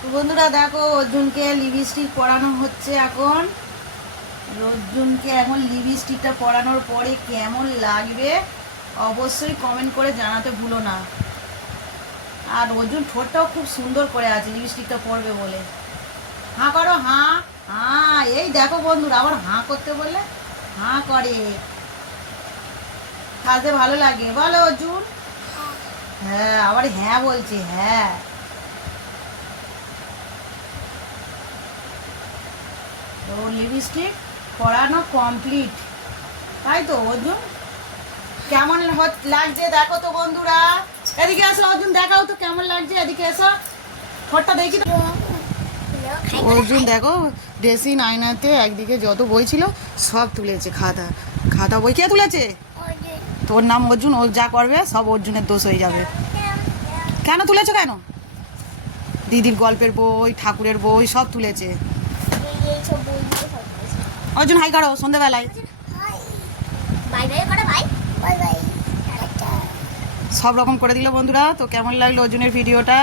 তো বন্ধুরা দেখো অর্জুনকে লিপস্টিক পরানো হচ্ছে এখন। অর্জুনকে এখন লিপস্টিকটা পরানোর পরে কেমন লাগবে অবশ্যই কমেন্ট করে জানাতে ভুলো না। আর অর্জুন ঠোঁটটাও খুব সুন্দর করে আছে লিপস্টিকটা পরবে বলে। হাঁ করো, হাঁ হাঁ। এই দেখো বন্ধুরা আবার হাঁ করতে বললে হাঁ করে। সাজতে ভালো লাগে বলো অর্জুন? হ্যাঁ, আবার হ্যাঁ বলছে, হ্যাঁ। তো লিপস্টিক পরানো কমপ্লিট, তাই তো অর্জুন? কেমন লাগছে দেখো তো বন্ধুরা। এদিকে এসো অর্জুন, দেখাও তো কেমন লাগছে, এদিকে এসো, ঠোঁটটা দেখি তো। অর্জুন দেখো ড্রেসিং আয়নাতে একদিকে যত বই ছিল সব তুলেছে, খাতা খাতা বই। কে তুলেছে? তোর নাম অর্জুন, ও যা করবে সব অর্জুনের দোষ হয়ে যাবে। কেন তুলেছো কেন? দিদির গল্পের বই, ঠাকুরের বই সব তুলেছে। অর্জুন হাই করো সন্ধ্যেবেলায়। সব রকম করে দিল বন্ধুরা। তো কেমন লাগলো অর্জুনের ভিডিওটা?